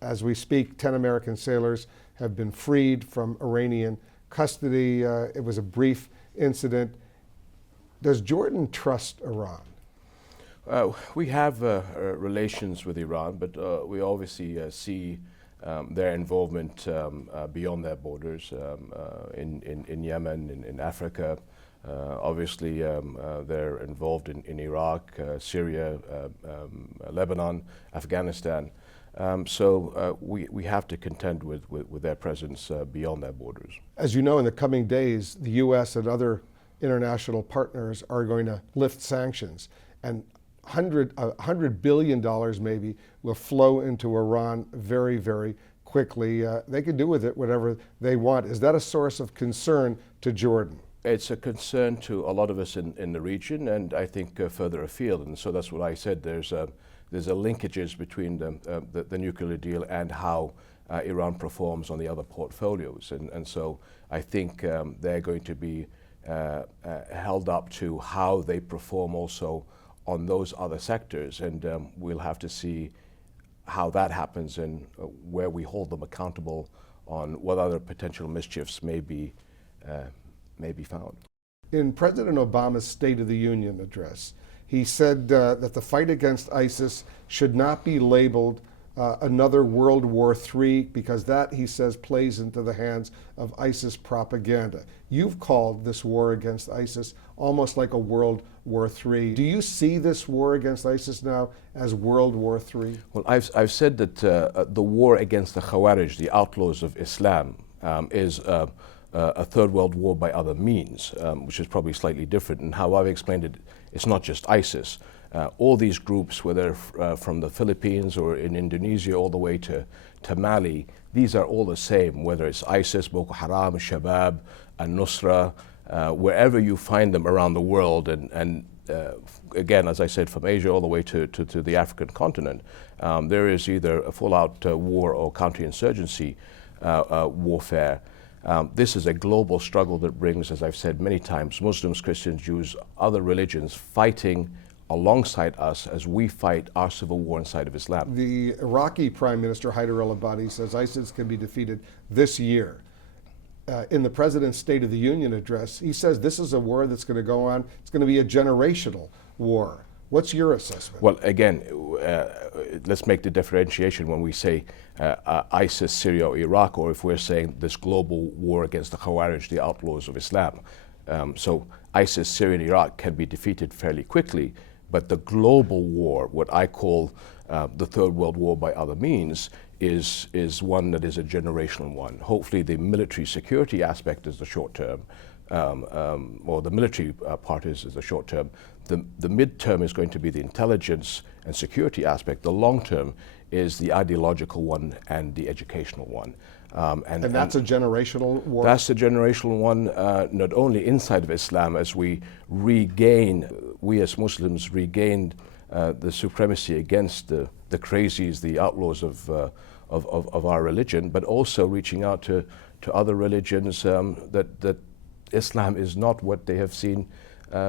As we speak, 10 American sailors have been freed from Iranian custody. It was a brief incident. Does Jordan trust Iran? We have relations with Iran, but we obviously see their involvement beyond their borders in Yemen, in Africa. Obviously, they're involved in Iraq, Syria, Lebanon, Afghanistan. So we have to contend with their presence beyond their borders. As you know, in the coming days, the U.S. and other international partners are going to lift sanctions, and $100 billion maybe will flow into Iran very, very quickly. They can do with it whatever they want. Is that a source of concern to Jordan? It's a concern to a lot of us in the region, and I think further afield. And so that's what I said. There's a linkages between the nuclear deal and how Iran performs on the other portfolios. And so I think they're going to be held up to how they perform also on those other sectors, and we'll have to see how that happens and where we hold them accountable on what other potential mischiefs may be found. In President Obama's State of the Union address, he said that the fight against ISIS should not be labeled another World War III, because that, he says, plays into the hands of ISIS propaganda. You've called this war against ISIS almost like a World War III. Do you see this war against ISIS now as World War III? Well, I've said that the war against the Khawarij, the outlaws of Islam, is a third world war by other means, which is probably slightly different. And how I've explained it, it's not just ISIS. All these groups, whether from the Philippines or in Indonesia all the way to Mali, these are all the same, whether it's ISIS, Boko Haram, Shabab, Al-Nusra, wherever you find them around the world. And again, as I said, from Asia all the way to the African continent, there is either a full-out war or counterinsurgency warfare. This is a global struggle that brings, as I've said many times, Muslims, Christians, Jews, other religions fighting alongside us as we fight our civil war inside of Islam. The Iraqi Prime Minister, Haider al-Abadi, says ISIS can be defeated this year. In the President's State of the Union address, he says this is a war that's going to go on. It's going to be a generational war. What's your assessment? Well, again, let's make the differentiation when we say ISIS, Syria, or Iraq, or if we're saying this global war against the Khawarij, the outlaws of Islam. So ISIS, Syria, and Iraq can be defeated fairly quickly, but the global war, what I call the Third World War by other means, is one that is a generational one. Hopefully the military security aspect is the short term, or the military part is the short term. The mid-term is going to be the intelligence and security aspect. The long term is the ideological one and the educational one. And that's a generational war? That's a generational one, not only inside of Islam, as we as Muslims regained the supremacy against the crazies, the outlaws of our religion, but also reaching out to other religions that Islam is not what they have seen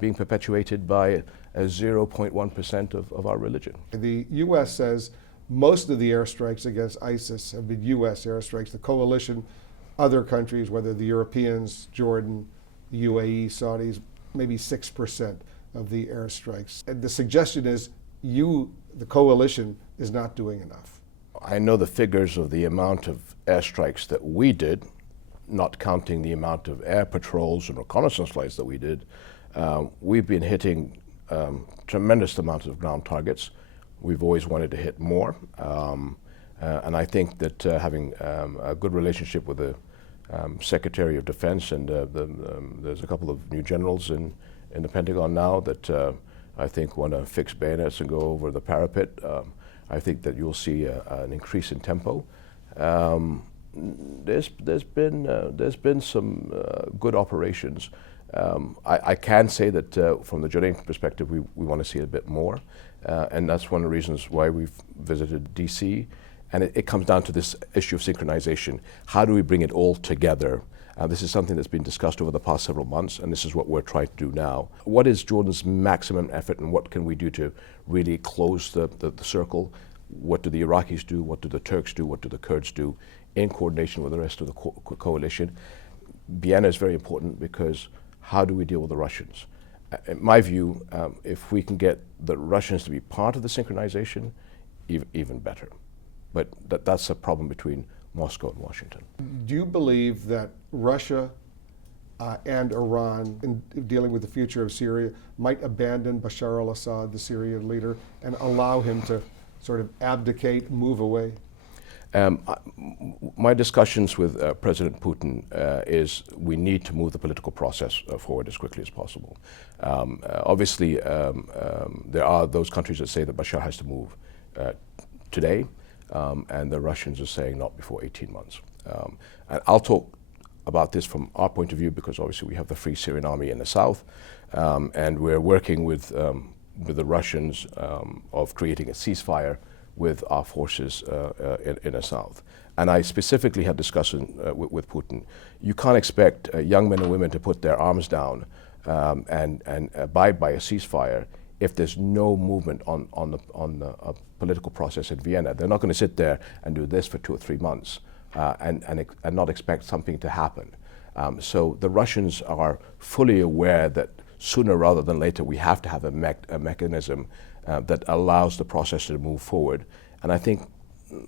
being perpetuated by 0.1% of our religion. The U.S. says most of the airstrikes against ISIS have been U.S. airstrikes. The coalition, other countries, whether the Europeans, Jordan, the UAE, Saudis, maybe 6% of the airstrikes. And the suggestion is the coalition, is not doing enough. I know the figures of the amount of airstrikes that we did, not counting the amount of air patrols and reconnaissance flights that we did. We've been hitting tremendous amounts of ground targets. We've always wanted to hit more. And I think that having a good relationship with the Secretary of Defense, and there's a couple of new generals in the Pentagon now that I think want to fix bayonets and go over the parapet. I think that you'll see an increase in tempo. There's been some good operations. I can say that from the Jordanian perspective, we want to see a bit more, and that's one of the reasons why we've visited DC. And it comes down to this issue of synchronization. How do we bring it all together? This is something that's been discussed over the past several months, and this is what we're trying to do now. What is Jordan's maximum effort, and what can we do to really close the circle? what do the Iraqis do, what do the Turks do, what do the Kurds do, in coordination with the rest of the coalition. Vienna is very important because how do we deal with the Russians? In my view, if we can get the Russians to be part of the synchronization, even better. But that's a problem between Moscow and Washington. Do you believe that Russia and Iran, in dealing with the future of Syria, might abandon Bashar al-Assad, the Syrian leader, and allow him to sort of abdicate, move away? My discussions with President Putin is we need to move the political process forward as quickly as possible. Obviously, there are those countries that say that Bashar has to move today, and the Russians are saying not before 18 months. And I'll talk about this from our point of view because obviously we have the Free Syrian Army in the south, and we're working with the Russians of creating a ceasefire with our forces in the south. And I specifically had discussion with Putin. You can't expect young men and women to put their arms down and abide by a ceasefire if there's no movement on the political process in Vienna. They're not going to sit there and do this for 2 or 3 months and not expect something to happen. So the Russians are fully aware that sooner rather than later we have to have a mechanism that allows the process to move forward. And I think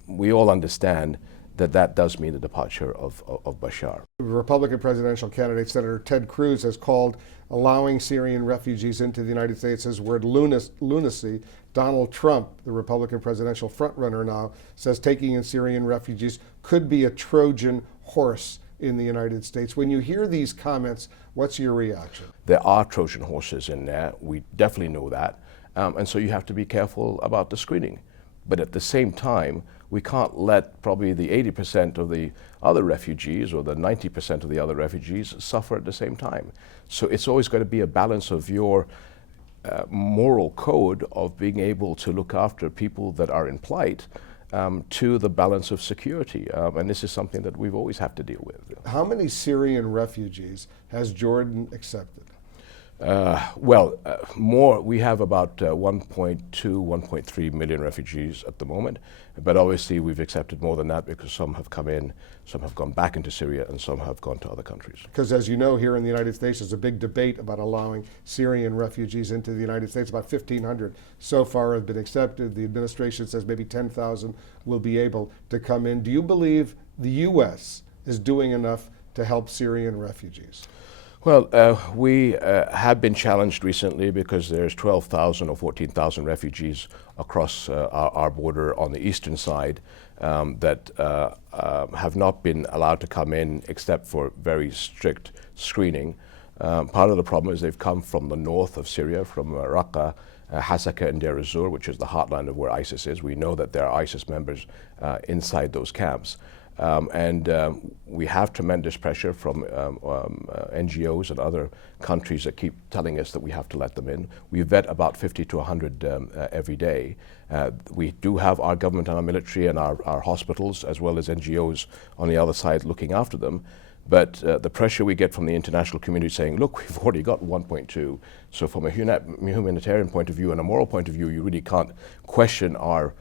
we all understand that that does mean the departure of Bashar. Republican presidential candidate Senator Ted Cruz has called allowing Syrian refugees into the United States his word lunacy. Donald Trump, the Republican presidential frontrunner now, says taking in Syrian refugees could be a Trojan horse in the United States. When you hear these comments, what's your reaction? There are Trojan horses in there. We definitely know that. And so you have to be careful about the screening. But at the same time, we can't let probably the 80% of the other refugees or the 90% of the other refugees suffer at the same time. So it's always going to be a balance of your moral code of being able to look after people that are in plight to the balance of security. And this is something that we've always had to deal with. How many Syrian refugees has Jordan accepted? More. We have about 1.2, 1.3 million refugees at the moment, but obviously we've accepted more than that because some have come in, some have gone back into Syria, and some have gone to other countries. Because as you know, here in the United States, there's a big debate about allowing Syrian refugees into the United States. About 1,500 so far have been accepted. The administration says maybe 10,000 will be able to come in. Do you believe the U.S. is doing enough to help Syrian refugees? Well, we have been challenged recently because there's 12,000 or 14,000 refugees across our border on the eastern side that have not been allowed to come in except for very strict screening. Part of the problem is they've come from the north of Syria, from Raqqa, Hasaka and Deir ez-Zor, which is the heartland of where ISIS is. We know that there are ISIS members inside those camps. We have tremendous pressure from NGOs and other countries that keep telling us that we have to let them in. We vet about 50 to 100 every day. We do have our government and our military and our hospitals as well as NGOs on the other side looking after them. But the pressure we get from the international community saying, look, we've already got 1.2. So from a humanitarian point of view and a moral point of view, you really can't question our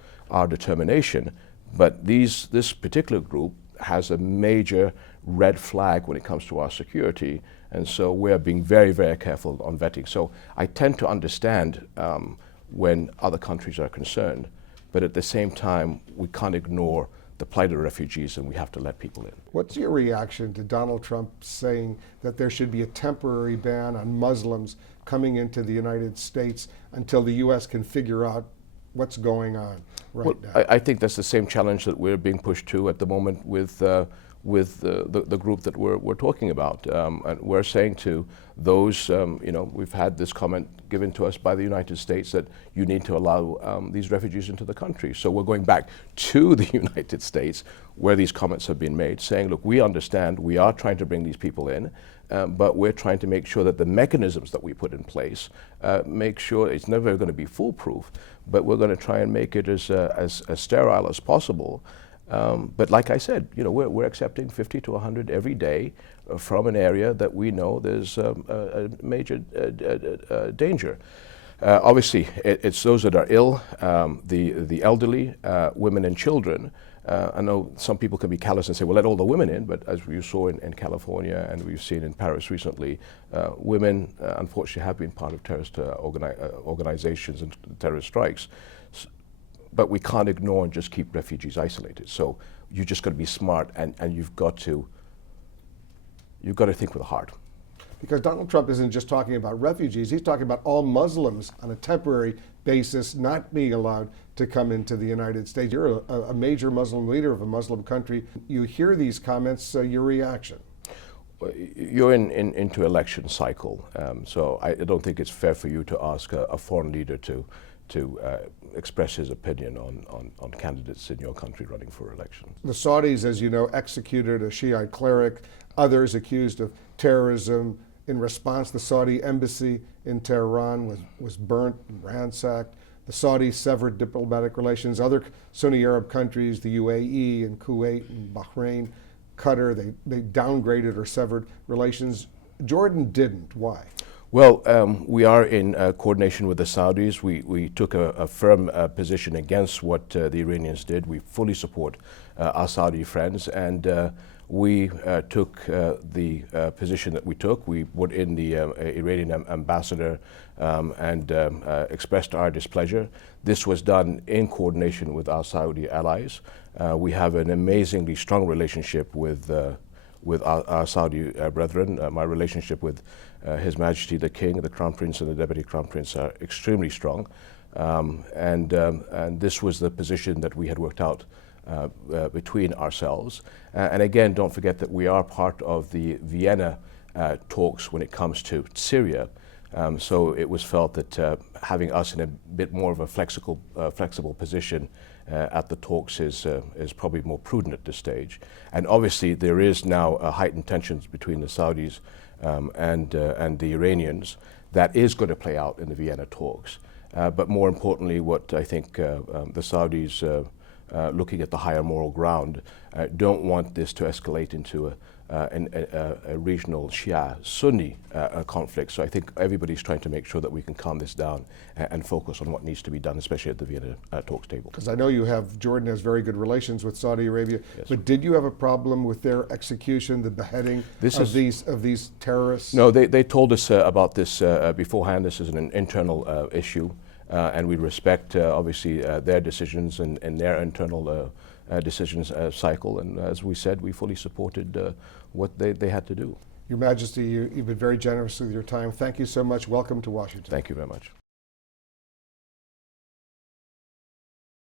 determination. But this particular group has a major red flag when it comes to our security, and so we're being very, very careful on vetting. So I tend to understand when other countries are concerned, but at the same time, we can't ignore the plight of refugees, and we have to let people in. What's your reaction to Donald Trump saying that there should be a temporary ban on Muslims coming into the United States until the U.S. can figure out what's going on right now? I think that's the same challenge that we're being pushed to at the moment with the group that we're talking about. And we're saying to those, we've had this comment given to us by the United States that you need to allow these refugees into the country. So we're going back to the United States where these comments have been made, saying, look, we understand, we are trying to bring these people in, but we're trying to make sure that the mechanisms that we put in place make sure it's never going to be foolproof, but we're going to try and make it as sterile as possible. But like I said, we're accepting 50 to 100 every day from an area that we know there's a major danger. Obviously, it's those that are ill, the elderly, women and children. I know some people can be callous and say, well, let all the women in, but as you saw in California and we've seen in Paris recently, women unfortunately have been part of terrorist organizations and terrorist strikes. But we can't ignore and just keep refugees isolated. So you just got to be smart, and you've got to think with a heart. Because Donald Trump isn't just talking about refugees, he's talking about all Muslims on a temporary basis not being allowed to come into the United States. You're a major Muslim leader of a Muslim country. You hear these comments, your reaction? You're into election cycle, so I don't think it's fair for you to ask a foreign leader to express his opinion on candidates in your country running for election. The Saudis, as you know, executed a Shiite cleric, others accused of terrorism. In response, the Saudi embassy in Tehran was burnt and ransacked. The Saudis severed diplomatic relations. Other Sunni Arab countries, the UAE and Kuwait and Bahrain, Qatar, they downgraded or severed relations. Jordan didn't. Why? Well, we are in coordination with the Saudis. We took a firm position against what the Iranians did. We fully support our Saudi friends, and we took the position that we took. We put in the Iranian ambassador and expressed our displeasure. This was done in coordination with our Saudi allies. We have an amazingly strong relationship with our Saudi brethren. My relationship with His Majesty the King, the Crown Prince, and the Deputy Crown Prince are extremely strong. And this was the position that we had worked out between ourselves. And again, don't forget that we are part of the Vienna talks when it comes to Syria. So it was felt that having us in a bit more of a flexible position at the talks is probably more prudent at this stage. And obviously there is now heightened tensions between the Saudis and the Iranians. That is going to play out in the Vienna talks. But more importantly, what I think the Saudis, looking at the higher moral ground, don't want this to escalate into a regional Shia-Sunni conflict. So I think everybody's trying to make sure that we can calm this down and focus on what needs to be done, especially at the Vienna talks table. Because I know Jordan has very good relations with Saudi Arabia, yes. But did you have a problem with their execution, the beheading of these terrorists? No, they told us about this beforehand. This is an internal issue. And we respect, obviously, their decisions and their internal decisions cycle. And as we said, we fully supported what they had to do. Your Majesty, you've been very generous with your time. Thank you so much. Welcome to Washington. Thank you very much.